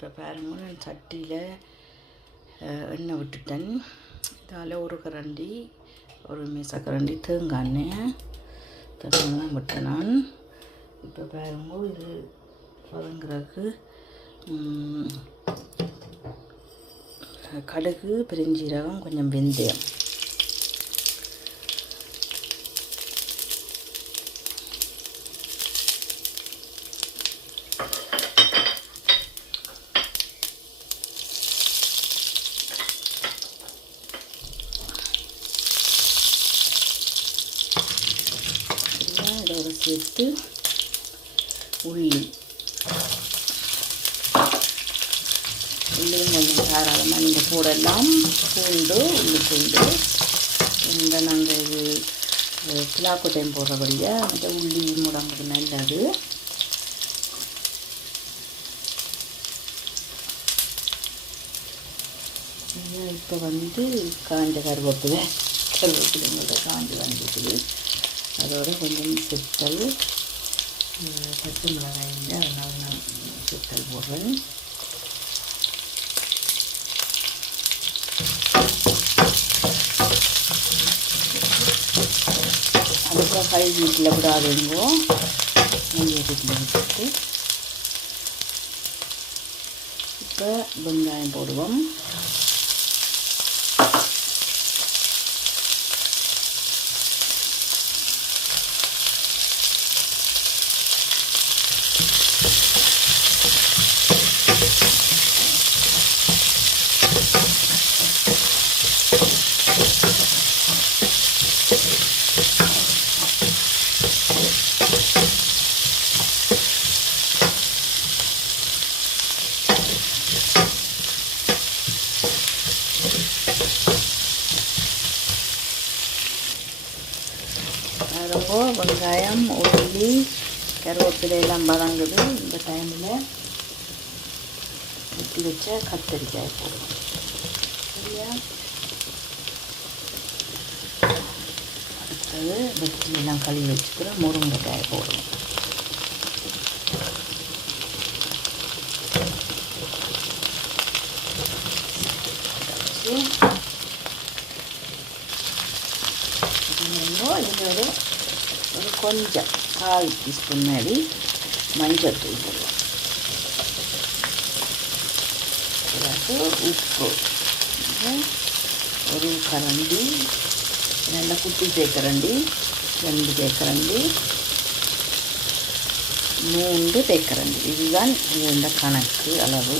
இப்போ பாருங்க நான் சட்டியில் எண்ணெய் விட்டுட்டேன். இதால் ஒரு கரண்டி ஒரு மீசக்கரண்டி தேங்காய் எண்ணெய் தான் விட்டேன் நான். இப்போ பாருங்க இது வதங்குறதுக்கு கடுகு பெருஞ்சீரகம் கொஞ்சம் வெந்தயம் இதோட சேர்த்து உள்ளியும் கொஞ்சம் தாராளமாக நீங்கள் போடலாம். பூண்டு இந்த நாங்கள் இது பிளாக்கொட்டையும் போடுறபடியாக அந்த உள்ளி முடங்குது நல்லது. இப்போ காஞ்ச கருவேப்பிலைங்களோட காஞ்சி வந்துக்குது. அதோட கொஞ்சம் சுத்தல் பச்சை மிளகாய் இல்லை, அதனால் நான் சுத்தல் போடுறேன். அதுக்கப்புறம் கை வீட்டில் விடாதுங்கோ, நெய்யை வீட்டில் விட்டுட்டு இப்போ வெங்காயம் போடுவோம். ரொம்ப வெங்காயம் உள்ளி கருவேப்பிலை எல்லாம் வதங்குது. இந்த டைமில் வெட்டி வச்ச கத்திரிக்காய் போடுவோம். சரியா? அடுத்தது வெட்டியெல்லாம் கழுவி வச்சுக்கிற முருங்கைக்காய் போடுவோம். இதோட ஒரு கொஞ்சம் 1/4 டீஸ்பூன் மாதிரி மஞ்சள் தூள் போடுவோம். பிறகு உப்பு ஒரு கரண்டி, நல்ல குட்டி தேக்கரண்டி 2 தேக்கரண்டி, 3 தேக்கரண்டி. இதுதான் இந்த கணக்கு அளவு.